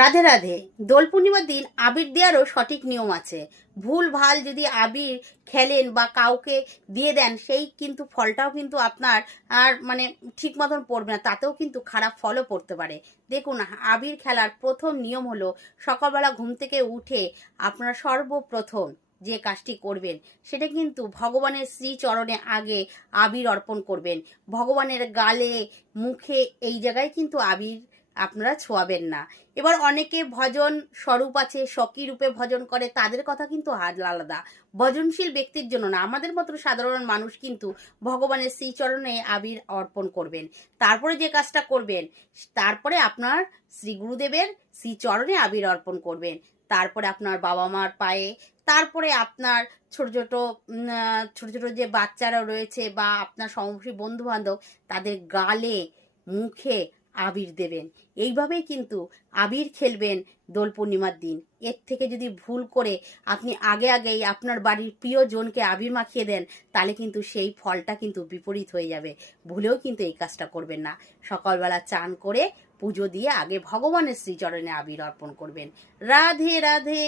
রাধে রাধে। দোল পূর্ণিমার দিন আবির দেওয়ারও সঠিক নিয়ম আছে। ভুল ভাল যদি আবির খেলেন বা কাউকে দিয়ে দেন, সেই কিন্তু ফলটাও কিন্তু আপনার আর ঠিক মতন পড়বে না, তাতেও কিন্তু খারাপ ফলও পড়তে পারে। দেখুন, আবির খেলার প্রথম নিয়ম হলো সকালবেলা ঘুম থেকে উঠে আপনারা সর্বপ্রথম যে কাজটি করবেন সেটা কিন্তু ভগবানের শ্রীচরণে আগে আবির অর্পণ করবেন। ভগবানের গালে, মুখে এই জায়গায় কিন্তু আবির আপনারা ছোঁয়াবেন না। এবার অনেকে ভজন স্বরূপ আছে, সখী রূপে ভজন করে, তাদের কথা কিন্তু আলাদা। ভজনশীল ব্যক্তির জন্য না, আমাদের মতো সাধারণ মানুষ কিন্তু ভগবানের শ্রীচরণে আবির অর্পণ করবেন। তারপরে যে কাজটা করবেন, তারপরে আপনার শ্রী গুরুদেবের শ্রীচরণে আবির অর্পণ করবেন। তারপরে আপনার বাবা মার পায়ে, তারপরে আপনার ছোট ছোট ছোট ছোট যে বাচ্চারা রয়েছে বা আপনার সমবয়সী বন্ধু বান্ধব, তাদের গালে, মুখে আবির দেবেন। এইভাবেই কিন্তু আবির খেলবেন দোল পূর্ণিমার দিন। এর থেকে যদি ভুল করে আপনি আগেই আপনার বাড়ির প্রিয়জনকে আবির মাখিয়ে দেন, তাহলে কিন্তু সেই ফলটা কিন্তু বিপরীত হয়ে যাবে। ভুলেও কিন্তু এই কাজটা করবেন না। সকালবেলা চান করে পুজো দিয়ে আগে ভগবানের শ্রীচরণে আবির অর্পণ করবেন। রাধে রাধে।